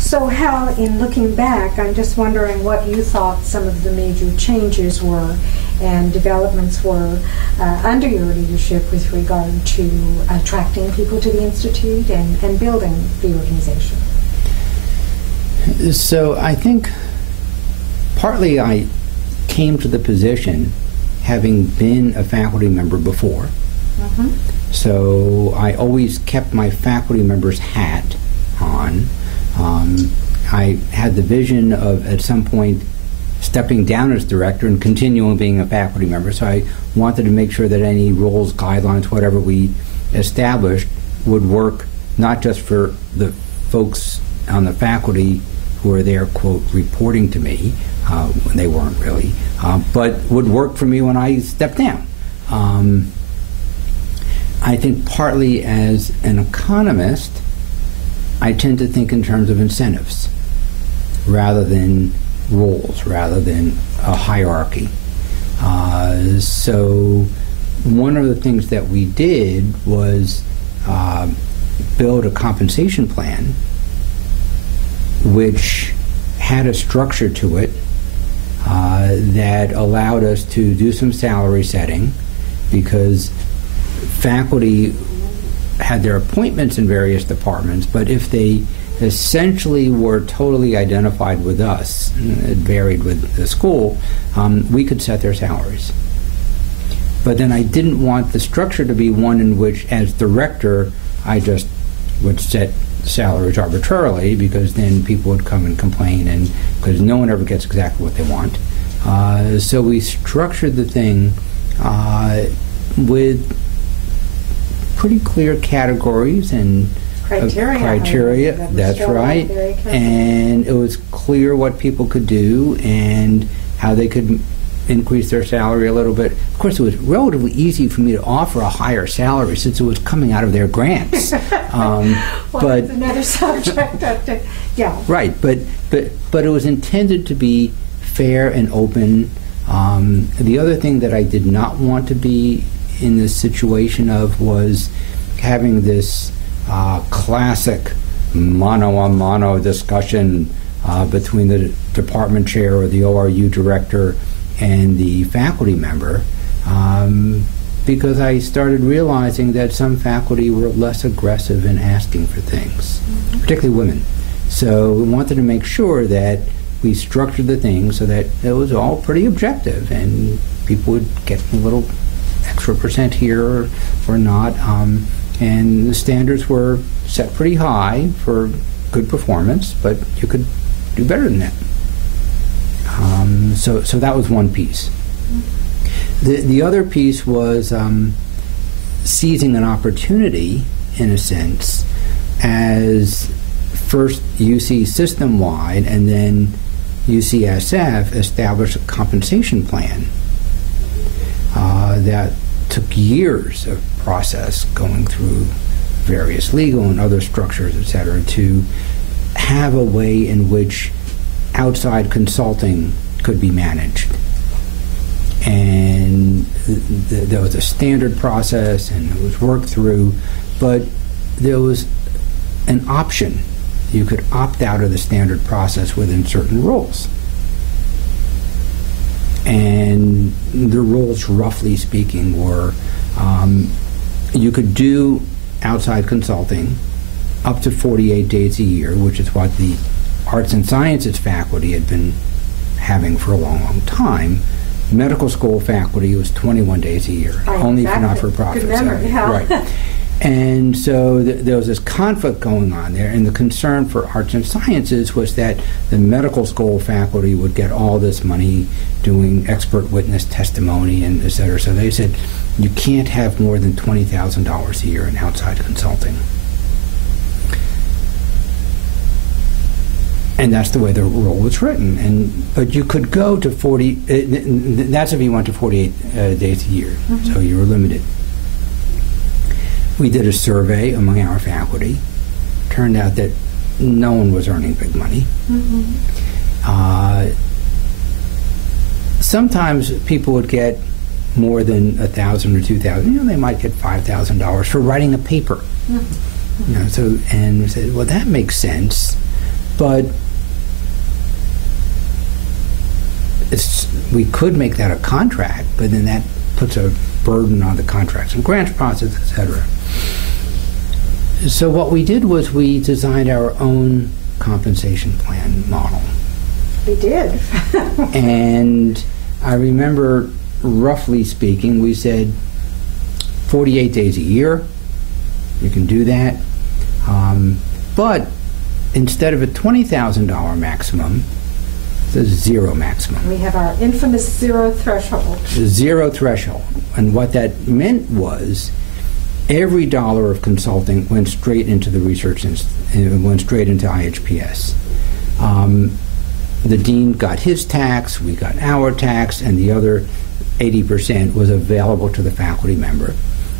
So Hal, in looking back, I'm just wondering what you thought some of the major changes were and developments were under your leadership with regard to attracting people to the Institute and building the organization. So I think partly I came to the position having been a faculty member before. So I always kept my faculty member's hat on. I had the vision of, at some point, stepping down as director and continuing being a faculty member. So I wanted to make sure that any rules, guidelines, whatever we established would work not just for the folks on the faculty who are there, quote, reporting to me, when they weren't really, but would work for me when I stepped down. I think partly as an economist, I tend to think in terms of incentives rather than roles, rather than a hierarchy. So one of the things that we did was build a compensation plan which had a structure to it that allowed us to do some salary setting, because faculty had their appointments in various departments, but if they essentially were totally identified with us, it varied with the school, we could set their salaries. But then I didn't want the structure to be one in which, as director, I just would set salaries arbitrarily, because then people would come and complain, and because no one ever gets exactly what they want. So we structured the thing with pretty clear categories and criteria. That's right. And it was clear what people could do and how they could increase their salary a little bit. Of course, it was relatively easy for me to offer a higher salary since it was coming out of their grants. Well, but that's another subject. Yeah. Right, but it was intended to be fair and open. The other thing that I did not want to be in this situation of was having this classic mano-a-mano discussion between the department chair or the ORU director and the faculty member, because I started realizing that some faculty were less aggressive in asking for things, particularly women. So we wanted to make sure that we structured the thing so that it was all pretty objective and people would get a little extra percent here or not. And the standards were set pretty high for good performance, but you could do better than that. So that was one piece. The other piece was seizing an opportunity, in a sense, as first UC system-wide and then UCSF established a compensation plan that took years of process going through various legal and other structures, et cetera, to have a way in which outside consulting could be managed. And there was a standard process and it was worked through, but there was an option. You could opt out of the standard process within certain rules. And the rules, roughly speaking, were you could do outside consulting up to 48 days a year, which is what the arts and sciences faculty had been having for a long, long time. Medical school faculty was 21 days a year, only for not-for-profits. Good memory, yeah. Right. And so there was this conflict going on there, and the concern for arts and sciences was that the medical school faculty would get all this money doing expert witness testimony and et cetera. So they said, you can't have more than $20,000 a year in outside consulting. And that's the way the rule was written. But you could go to 40, that's if you went to 48 days a year, so you were limited. We did a survey among our faculty. Turned out that no one was earning big money. Sometimes people would get more than $1,000 or $2,000. They might get $5,000 for writing a paper. So, and we said, well, that makes sense. But we could make that a contract, but then that puts a burden on the contracts and grants process, etc. So what we did was we designed our own compensation plan model. We did. And I remember, roughly speaking, we said 48 days a year. You can do that. But instead of a $20,000 maximum, the zero maximum. We have our infamous zero threshold. The zero threshold. And what that meant was every dollar of consulting went straight into the research, went straight into IHPS. The dean got his tax, we got our tax, and the other 80% was available to the faculty member.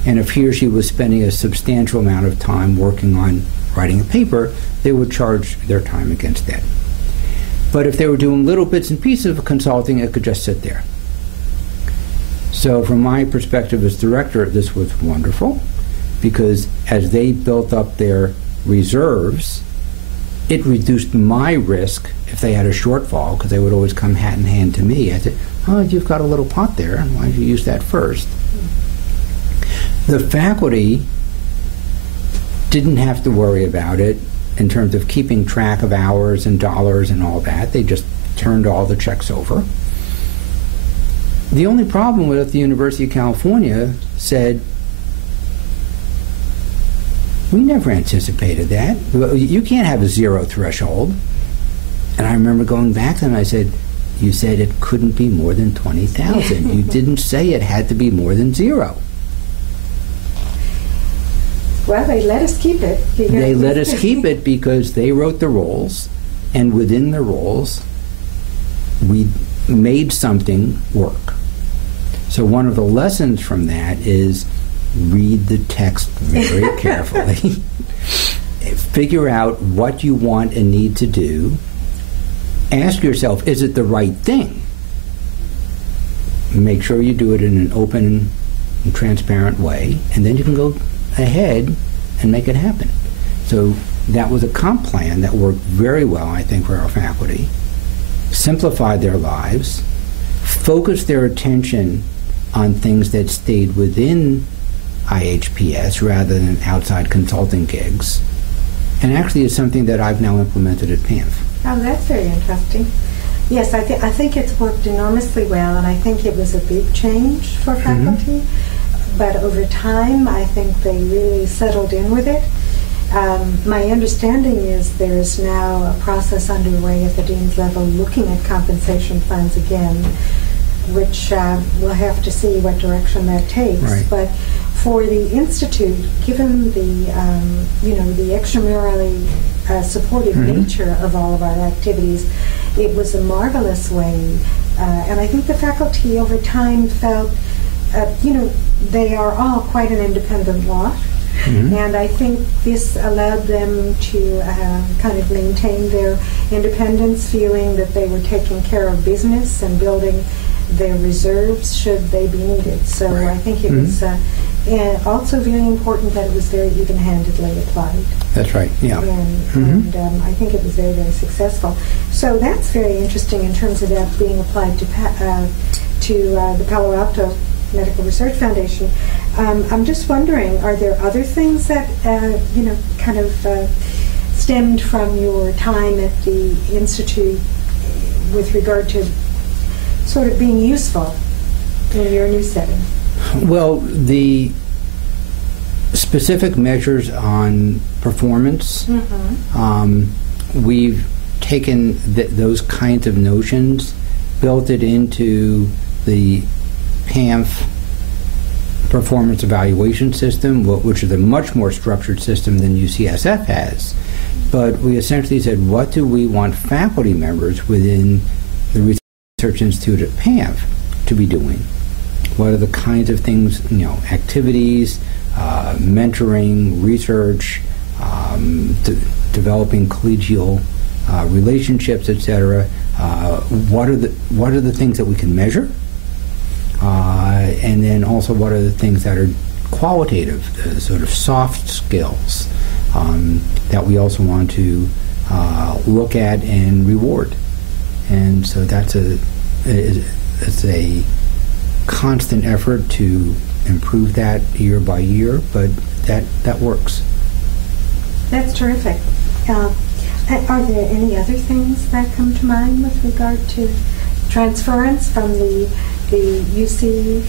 And if he or she was spending a substantial amount of time working on writing a paper, they would charge their time against that. But if they were doing little bits and pieces of consulting, it could just sit there. So from my perspective as director, this was wonderful, because as they built up their reserves, it reduced my risk if they had a shortfall, because they would always come hat in hand to me. I said, oh, you've got a little pot there, and why don't you use that first? The faculty didn't have to worry about it in terms of keeping track of hours and dollars and all that. They just turned all the checks over. The only problem was the University of California said, we never anticipated that. You can't have a zero threshold. And I remember going back to them, I said, you said it couldn't be more than 20,000. You didn't say it had to be more than zero. Well, they let us keep it. They let us keep it because they wrote the rules, and within the rules, we made something work. So one of the lessons from that is read the text very carefully, figure out what you want and need to do, ask yourself, is it the right thing? Make sure you do it in an open and transparent way, and then you can go ahead and make it happen. So that was a comp plan that worked very well, I think, for our faculty, simplified their lives, focused their attention on things that stayed within IHPS rather than outside consulting gigs, and actually is something that I've now implemented at PAMF. Oh, that's very interesting. Yes, I think it's worked enormously well, and I think it was a big change for faculty. But over time, I think they really settled in with it. My understanding is there is now a process underway at the dean's level looking at compensation plans again, which we'll have to see what direction that takes. Right. But for the Institute, given the the extramurally supportive nature of all of our activities, it was a marvelous way, and I think the faculty over time felt, they are all quite an independent lot, and I think this allowed them to kind of maintain their independence, feeling that they were taking care of business and building their reserves should they be needed. So I think it was also very important that it was very even-handedly applied. That's right, yeah. And I think it was very, very successful. So that's very interesting in terms of that being applied to the Palo Alto Medical Research Foundation. I'm just wondering, are there other things that, kind of stemmed from your time at the Institute with regard to sort of being useful in your new setting? Well, the specific measures on performance, we've taken those kinds of notions, built it into the PAMF performance evaluation system, which is a much more structured system than UCSF has. But we essentially said, what do we want faculty members within the Research Institute at PAMF to be doing? What are the kinds of things, activities, mentoring, research, developing collegial relationships, etc. What are the things that we can measure? And then also, what are the things that are qualitative, the sort of soft skills that we also want to look at and reward. And so it's a constant effort to improve that year by year, but that works. That's terrific. Are there any other things that come to mind with regard to transference from the UC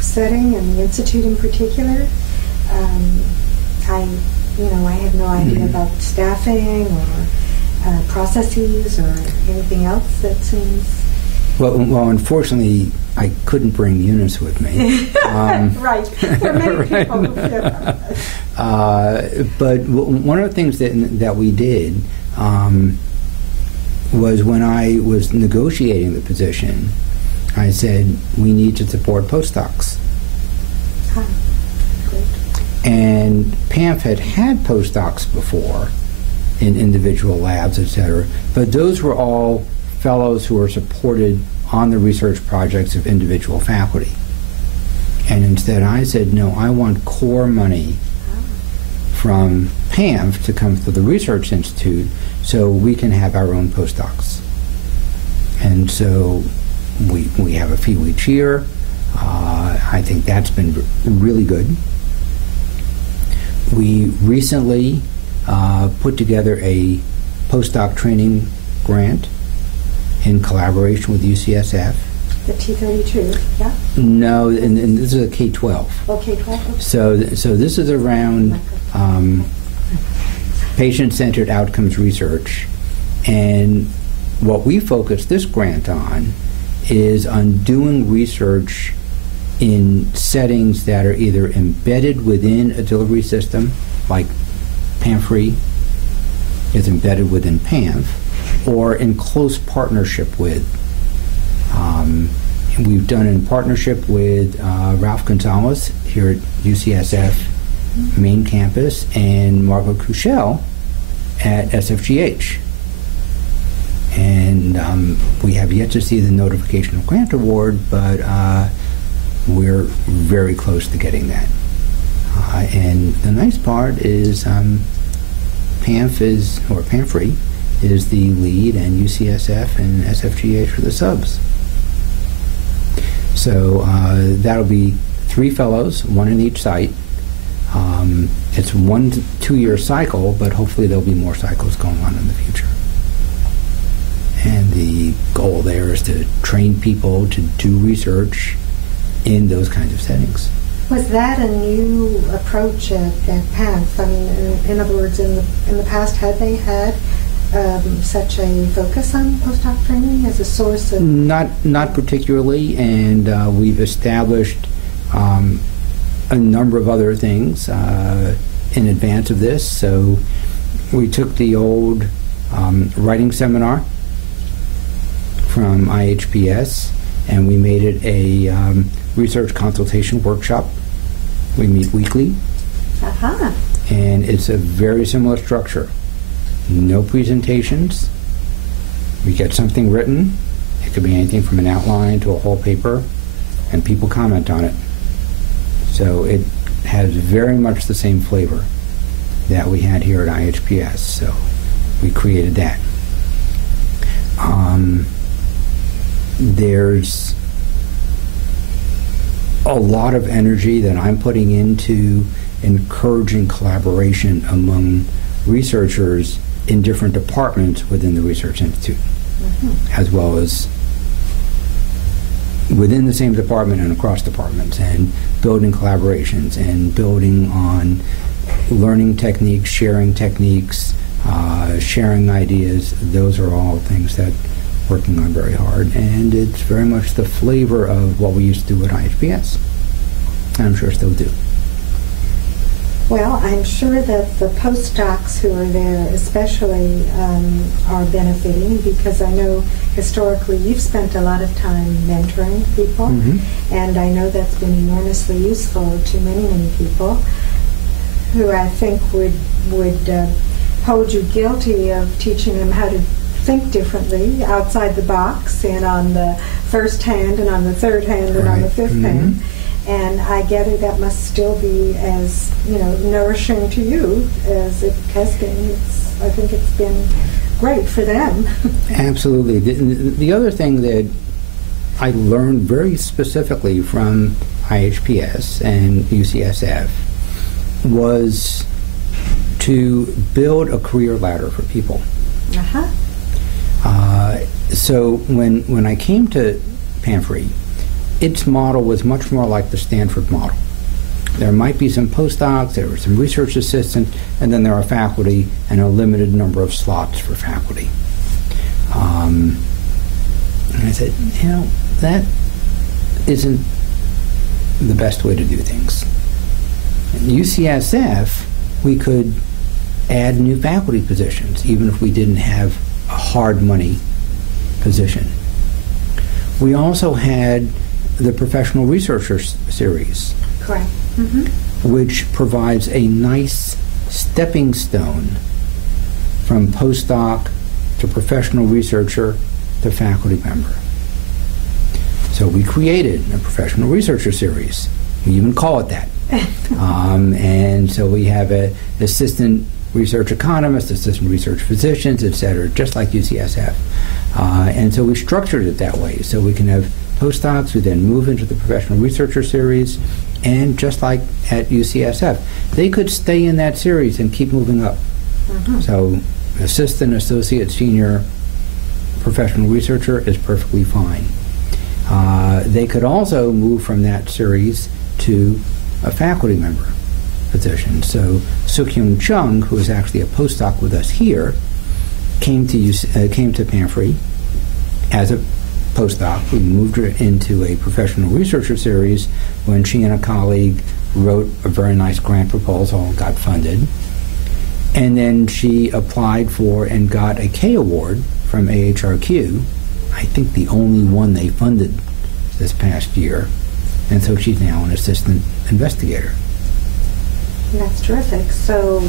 setting and the Institute in particular? I have no idea about staffing or processes or anything else that seems... Well, unfortunately, I couldn't bring Eunice with me. Right. There are many people who fit. But one of the things that we did was when I was negotiating the position, I said, we need to support postdocs. Great. And PAMF had postdocs before in individual labs, et cetera, but those were all fellows who were supported on the research projects of individual faculty. And instead I said, no, I want core money from PAMF to come to the Research Institute so we can have our own postdocs. And so we have a few each year. I think that's been really good. We recently put together a postdoc training grant in collaboration with UCSF. The T32, yeah? No, and this is a K-12. Oh, K-12? Okay. So this is around patient-centered outcomes research. And what we focus this grant on is on doing research in settings that are either embedded within a delivery system, like PAMFRE is embedded within PAMF, or in close partnership with. We've done in partnership with Ralph Gonzalez here at UCSF main campus and Margot Kuchel at SFGH. And we have yet to see the notification of grant award, but we're very close to getting that. And the nice part is PAMFRE is the lead, and UCSF and SFGH for the subs. So that'll be 3 fellows, 1 in each site. It's 1 to 2 year cycle, but hopefully there'll be more cycles going on in the future. And the goal there is to train people to do research in those kinds of settings. Was that a new approach at PAMF? I mean, in other words, in the past, had they had such a focus on postdoc training as a source of... Not particularly, and we've established a number of other things in advance of this. So we took the old writing seminar from IHPS, and we made it a research consultation workshop. We meet weekly, and it's a very similar structure. No presentations. We get something written. It could be anything from an outline to a whole paper, and people comment on it. So it has very much the same flavor that we had here at IHPS. So we created that. There's a lot of energy that I'm putting into encouraging collaboration among researchers in different departments within the Research Institute, as well as within the same department and across departments, and building collaborations and building on learning techniques, sharing ideas. Those are all things that we're working on very hard, and it's very much the flavor of what we used to do at IHPS. I'm sure still do. Well, I'm sure that the postdocs who are there especially are benefiting, because I know historically you've spent a lot of time mentoring people, and I know that's been enormously useful to many, many people who I think would hold you guilty of teaching them how to think differently, outside the box, and on the first hand, and on the third hand, and on the fifth hand. And I gather that must still be as nourishing to you as it has been. It's I think it's been great for them. Absolutely. The other thing that I learned very specifically from IHPS and UCSF was to build a career ladder for people. Uh-huh. So when I came to PAMFRE, its model was much more like the Stanford model. There might be some postdocs, there were some research assistants, and then there are faculty and a limited number of slots for faculty. And I said, that isn't the best way to do things. At UCSF, we could add new faculty positions, even if we didn't have a hard money position. We also had the Professional Researcher Series. Correct. Which provides a nice stepping stone from postdoc to professional researcher to faculty member. So we created a Professional Researcher Series. We even call it that. And so we have an assistant research economist, assistant research physicians, et cetera, just like UCSF. And so we structured it that way. So we can have postdocs who then move into the Professional Researcher Series, and just like at UCSF, they could stay in that series and keep moving up. So assistant, associate, senior, professional researcher is perfectly fine. They could also move from that series to a faculty member position. So Suk-Hyun Chung, who is actually a postdoc with us here, came to PAMFRE as a postdoc. We moved her into a professional researcher series when she and a colleague wrote a very nice grant proposal and got funded. And then she applied for and got a K award from AHRQ, I think the only one they funded this past year. And so she's now an assistant investigator. That's terrific. So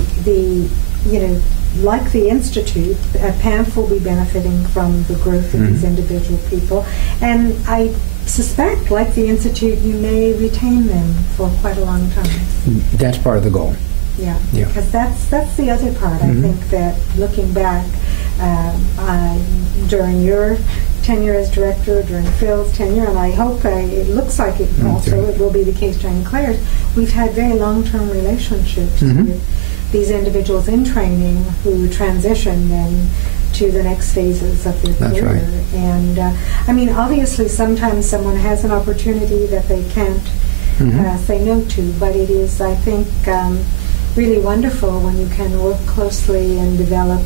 like the Institute, PAMF will be benefiting from the growth of these individual people. And I suspect, like the Institute, you may retain them for quite a long time. That's part of the goal. Yeah. Because that's the other part. I think that looking back, during your tenure as director, during Phil's tenure, and I hope it looks like it also it will be the case during Claire's, we've had very long-term relationships with these individuals in training who transition then to the next phases of their career. Right. And I mean, obviously, sometimes someone has an opportunity that they can't say no to, but it is, I think, really wonderful when you can work closely and develop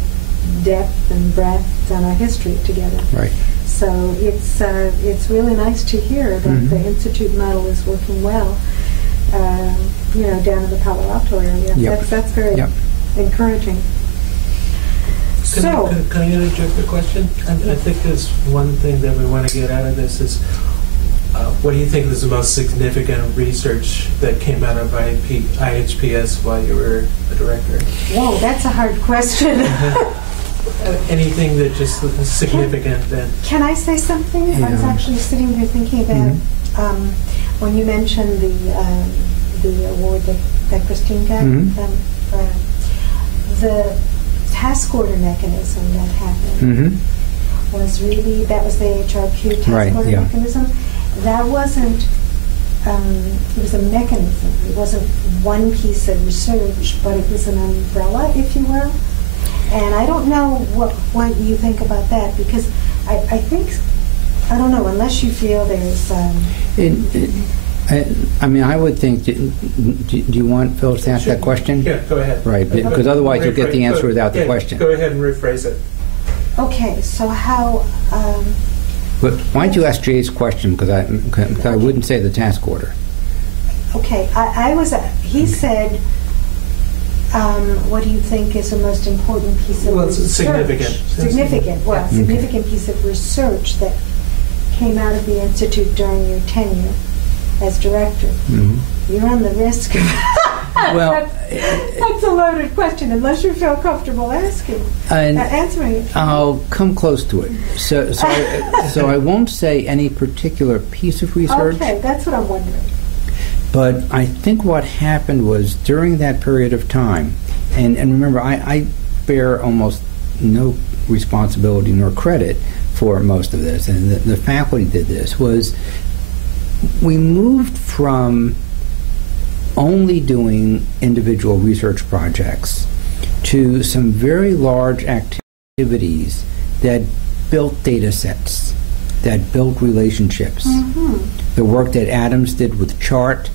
depth and breadth and a history together. Right. So it's really nice to hear that the Institute model is working well. Down in the Palo Alto area. That's very encouraging. Can I interject a question? I think there's one thing that we want to get out of this is, what do you think is the most significant research that came out of IHPS while you were a director? Whoa, that's a hard question. Anything that just is significant? Can I say something? Yeah. I was actually sitting here thinking about when you mentioned the award that Christine got. The task order mechanism that happened was really, that was the HRQ task order mechanism. That wasn't, it was a mechanism. It wasn't one piece of research, but it was an umbrella, if you will. And I don't know what you think about that, because I think, I don't know, unless you feel there's... I would think, do you want Phil to ask that question? Yeah, go ahead. Right, because otherwise you'll get the answer without the question. Go ahead and rephrase it. Okay, so how... But why don't you ask Jay's question, because I wouldn't say the task order. Okay, he said, what do you think is the most important piece of research? Significant. Significant piece of research that came out of the Institute during your tenure as director. You're on the risk of... Well, that's a loaded question, unless you feel comfortable answering it. I'll come close to it. So I won't say any particular piece of research. Okay, that's what I'm wondering. But I think what happened was during that period of time, and remember, I bear almost no responsibility nor credit for most of this, and the faculty did this, was we moved from only doing individual research projects to some very large activities that built data sets, that built relationships. The work that Adams did with CHART,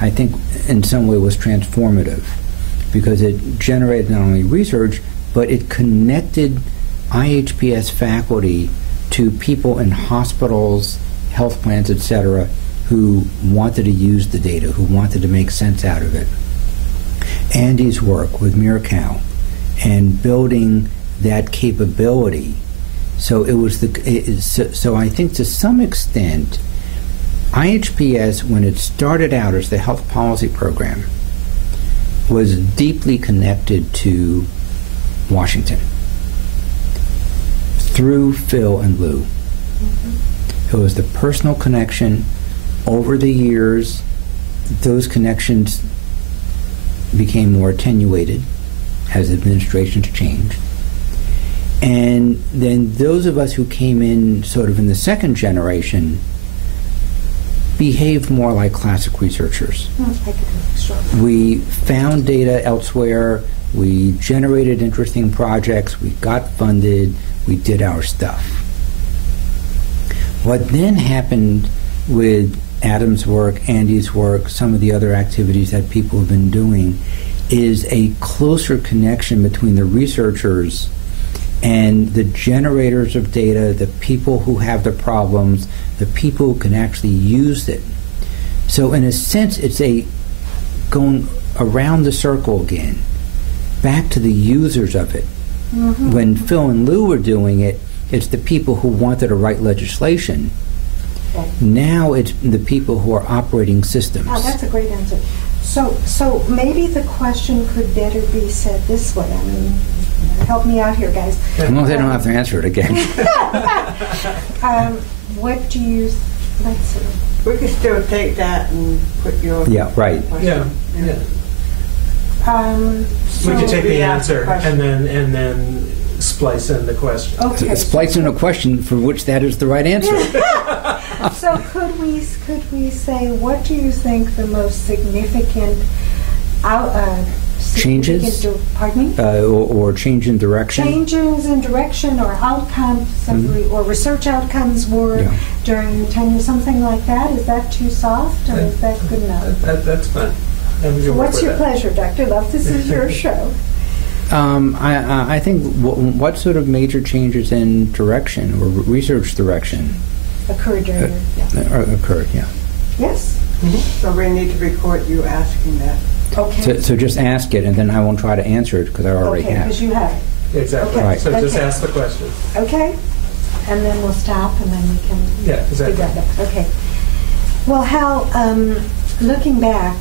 I think in some way was transformative, because it generated not only research, but it connected IHPS faculty to people in hospitals, health plans, etc., who wanted to use the data, who wanted to make sense out of it. Andy's work with Mircow and building that capability. So it was so I think to some extent, IHPS, when it started out as the health policy program, was deeply connected to Washington through Phil and Lou. It was the personal connection. Over the years, those connections became more attenuated as administrations changed. And then those of us who came in sort of in the second generation behaved more like classic researchers. We found data elsewhere, we generated interesting projects, we got funded, we did our stuff. What then happened with Adam's work, Andy's work, some of the other activities that people have been doing, is a closer connection between the researchers and the generators of data, the people who have the problems, the people who can actually use it. So in a sense, it's a going around the circle again, back to the users of it. When Phil and Lou were doing it, it's the people who wanted to write legislation. Now it's the people who are operating systems. Oh, that's a great answer. So maybe the question could better be said this way. I mean, help me out here, guys. As long as I don't have to answer it again. What do you, let's see. We could still take that and put your... Yeah, right. Yeah. So we could take the Yeah, answer question. and then splice in the question. Okay. Splice in a question for which that is the right answer. So could we say, what do you think the most significant Changes? Pardon me? Or change in direction? Changes in direction or outcomes or research outcomes were during your tenure, something like that? Is that too soft or is that good enough? That's fine. So what's your pleasure, Dr. Luft? This is your show. I think what sort of major changes in direction or research direction Occurred during occurred? Yeah. Yes? So we need to record you asking that. Okay. So just ask it, and then I won't try to answer it because I already Okay, have. because you have it. Exactly. Okay. So just Okay. ask the question. Okay? And then we'll stop and then we can Yeah, exactly. figure that. Okay. Well, Hal, looking back,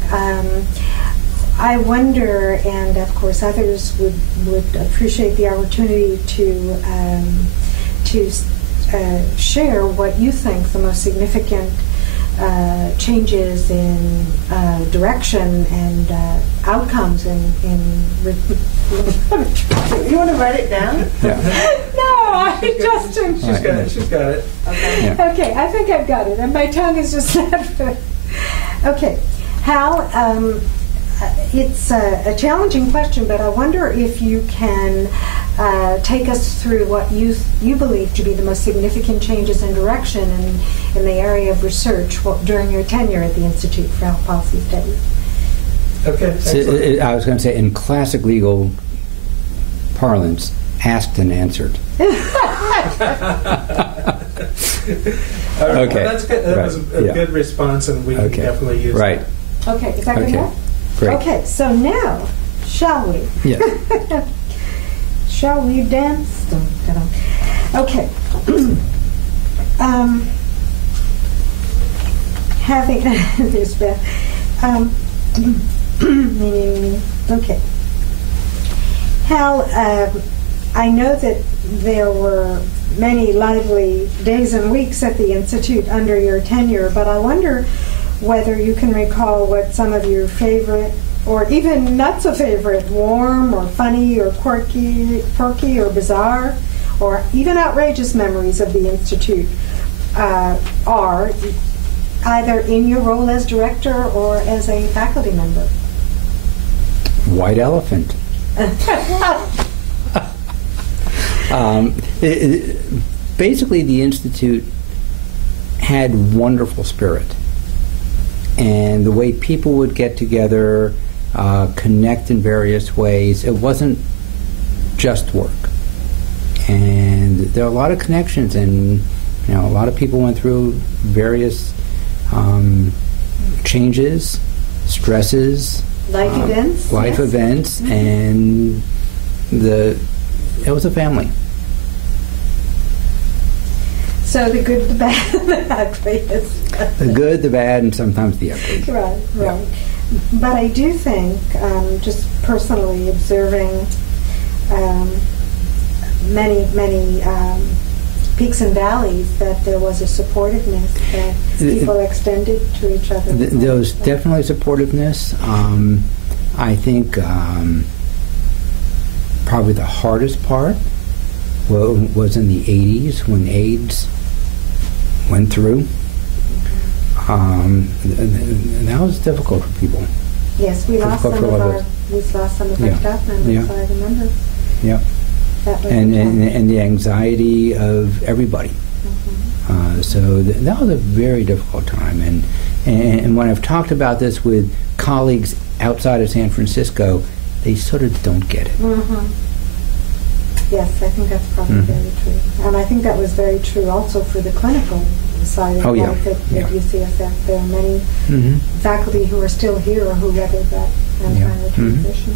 I wonder, and of course others would appreciate the opportunity to share what you think the most significant changes in direction and outcomes in You want to write it down? Yeah. No, I just am. She's got it. She's got it. Okay. Yeah. Okay, I think I've got it, and my tongue is just not good. Okay, Hal, it's a challenging question, but I wonder if you can take us through what you believe to be the most significant changes in direction in the area of research during your tenure at the Institute for Health Policy Studies. Okay. So, Excellent. I was going to say, in classic legal parlance, asked and answered. All right. Okay. Well, that's good. That Right. was a Yeah. good response, and we can Okay. definitely use Right. Okay, is that good Okay. enough? Great. Okay, so now, shall we? Yes. Shall we dance? Dun, dun, dun. Okay. Having this bad. Okay. Hal, I know that there were many lively days and weeks at the Institute under your tenure, but I wonder whether you can recall what some of your favorite or even not so favorite, warm or funny or quirky or bizarre, or even outrageous memories of the Institute are either in your role as director or as a faculty member? White elephant. Basically, the Institute had wonderful spirit. And the way people would get together, connect in various ways, it wasn't just work. And there are a lot of connections, and a lot of people went through various changes, stresses, life events, mm-hmm. And it was a family. So the good, the bad, and the ugly. The good, the bad, and sometimes the ugly. Right. Yeah. But I do think, just personally observing many peaks and valleys, that there was a supportiveness that people extended to each other. There was definitely supportiveness. I think probably the hardest part was in the 80s when AIDS went through. That was difficult for people. Yes, we lost some of our staff members. I remember. Yeah. And the anxiety of everybody. Mm-hmm. So that was a very difficult time. And when I've talked about this with colleagues outside of San Francisco, they sort of don't get it. Mm-hmm. Yes, I think that's probably very true. And I think that was very true also for the clinical side of life at UCSF. There are many faculty who are still here who weathered that entire transition.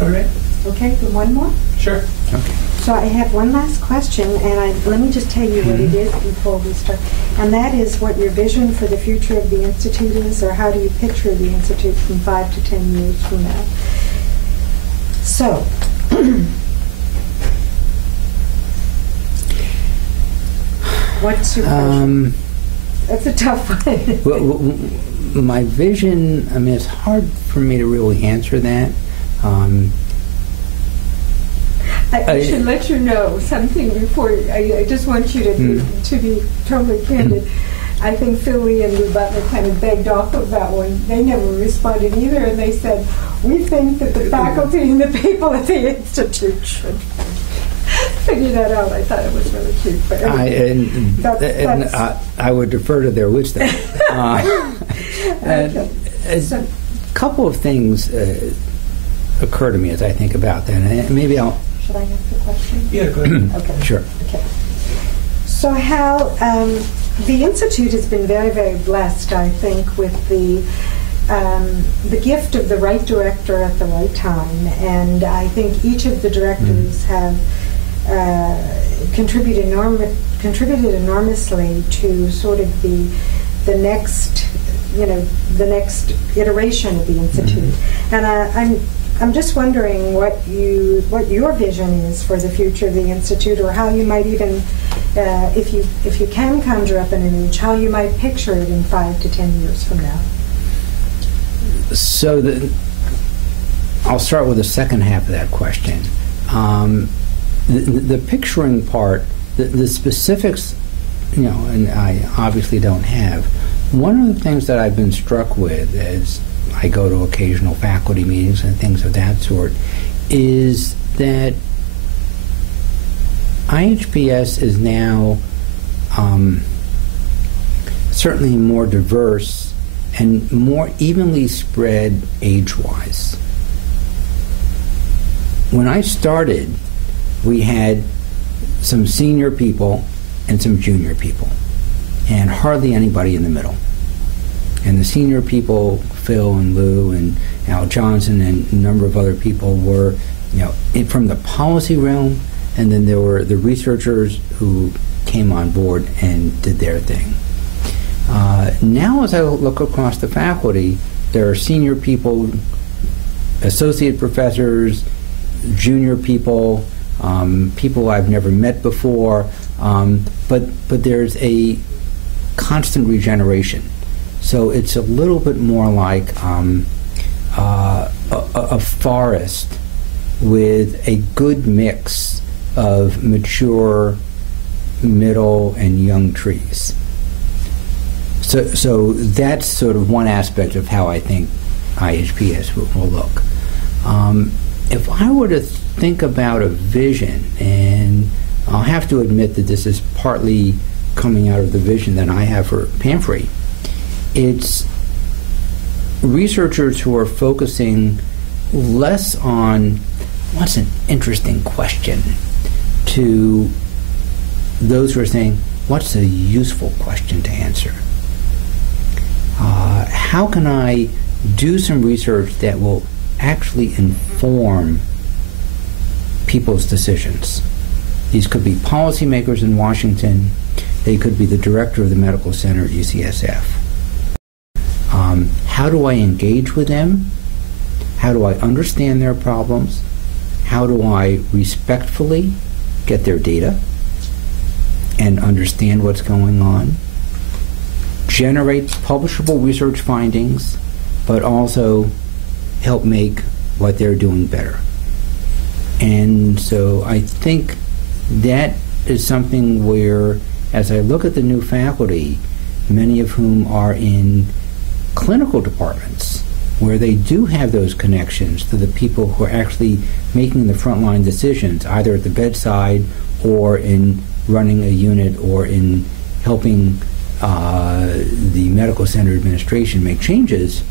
All right. Okay, one more? Sure. Okay. So I have one last question, and let me just tell you what it is before we start. And that is what your vision for the future of the Institute is, or how do you picture the Institute from 5 to 10 years from now? So, what's your vision? That's a tough one. Well, my vision, it's hard for me to really answer that. I should let you know something before. I just want you to be totally candid. I think Philly and Lou Butler kind of begged off of that one. They never responded either, and they said, "We think that the faculty and the people at the Institute should figure that out." I thought it was really cute. But I would defer to their wisdom. A couple of things occur to me as I think about that, and maybe I'll. Should I ask the question? Yeah, go ahead. Okay. Sure. Okay. So, Hal, the Institute has been very, very blessed, I think, with the gift of the right director at the right time, and I think each of the directors have contributed enormously to sort of the next iteration of the Institute. And I'm just wondering what your vision is for the future of the Institute, or how you might even, if you can conjure up an image, how you might picture it in 5 to 10 years from now. So I'll start with the second half of that question. The picturing part, the specifics, and I obviously don't have. One of the things that I've been struck with as I go to occasional faculty meetings and things of that sort is that IHPS is now certainly more diverse and more evenly spread age-wise. When I started, we had some senior people and some junior people, and hardly anybody in the middle. And the senior people, Phil and Lou and Al Johnson and a number of other people, were, from the policy realm, and then there were the researchers who came on board and did their thing. Now, as I look across the faculty, there are senior people, associate professors, junior people, people I've never met before, but there's a constant regeneration. So it's a little bit more like a forest with a good mix of mature, middle, and young trees. So that's sort of one aspect of how I think IHPS will look. If I were to think about a vision, and I'll have to admit that this is partly coming out of the vision that I have for PAMFRE, it's researchers who are focusing less on what's an interesting question to those who are saying, what's a useful question to answer? How can I do some research that will actually inform people's decisions? These could be policymakers in Washington. They could be the director of the medical center at UCSF. How do I engage with them? How do I understand their problems? How do I respectfully get their data and understand what's going on? Generate publishable research findings, but also help make what they're doing better. And so I think that is something where, as I look at the new faculty, many of whom are in clinical departments, where they do have those connections to the people who are actually making the frontline decisions, either at the bedside or in running a unit or in helping the medical center administration make changes,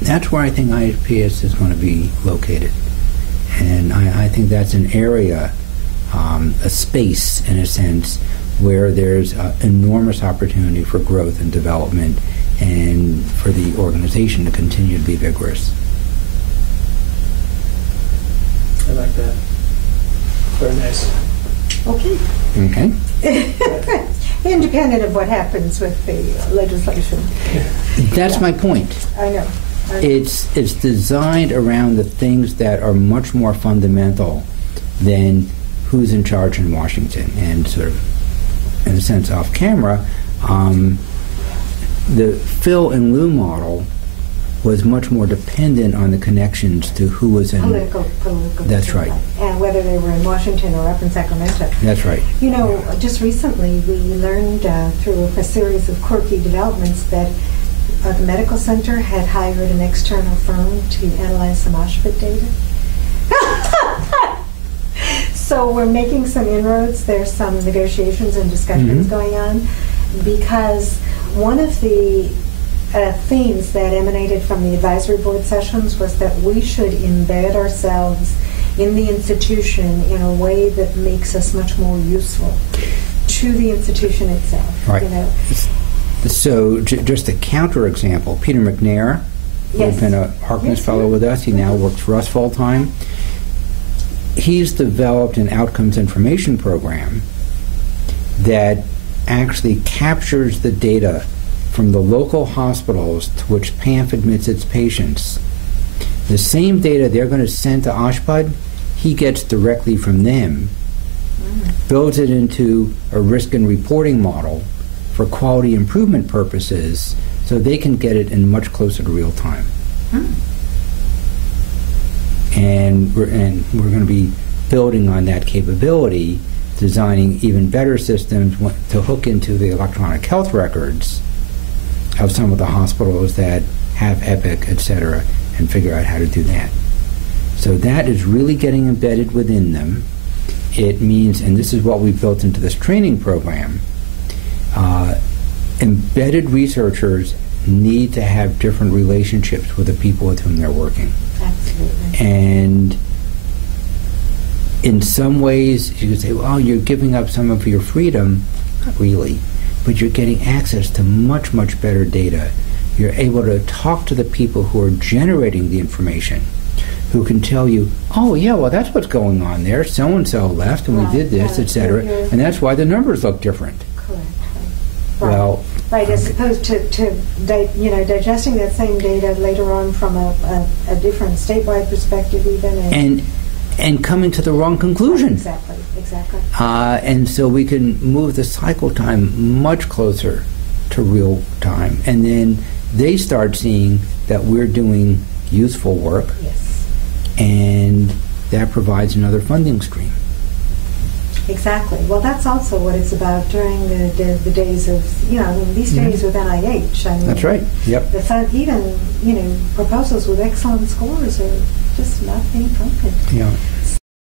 that's where I think IHPS is going to be located. And I think that's an area, a space, in a sense, where there's enormous opportunity for growth and development and for the organization to continue to be vigorous. I like that. Very nice. Okay. Okay. Independent of what happens with the legislation. That's my point. I know. It's designed around the things that are much more fundamental than who's in charge in Washington. And sort of, in a sense, off camera, the Phil and Lou model was much more dependent on the connections to who was in... Political. That's right. And whether they were in Washington or up in Sacramento. That's right. You know, just recently we learned through a series of quirky developments that the medical center had hired an external firm to analyze some OSHPD data. So we're making some inroads. There's some negotiations and discussions going on, because one of the themes that emanated from the advisory board sessions was that we should embed ourselves in the institution in a way that makes us much more useful to the institution itself. Right. You know. So just a counterexample, Peter McNair, who's been a Harkness Fellow with us, he now works for us full-time. He's developed an outcomes information program that actually captures the data from the local hospitals to which PAMF admits its patients. The same data they're going to send to OSHPD, he gets directly from them, builds it into a risk and reporting model for quality improvement purposes, so they can get it in much closer to real time. And we're going to be building on that capability, designing even better systems to hook into the electronic health records of some of the hospitals that have Epic, et cetera, and figure out how to do that. So that is really getting embedded within them. It means, and this is what we built into this training program, embedded researchers need to have different relationships with the people with whom they're working. Absolutely. And in some ways, you could say, well, you're giving up some of your freedom. Not really. But you're getting access to much, much better data. You're able to talk to the people who are generating the information, who can tell you, oh, yeah, well, that's what's going on there. So-and-so left, and we did this, et cetera. And that's why the numbers look different. Correct. Well, right, as opposed to digesting that same data later on from a different statewide perspective even. And coming to the wrong conclusion. Exactly. And so we can move the cycle time much closer to real time. And then they start seeing that we're doing useful work, Yes. and that provides another funding stream. Exactly. Well, that's also what it's about during the days of, I mean, these days with NIH. I mean, That's right. Yep. Even, proposals with excellent scores are just not being funded. Yeah.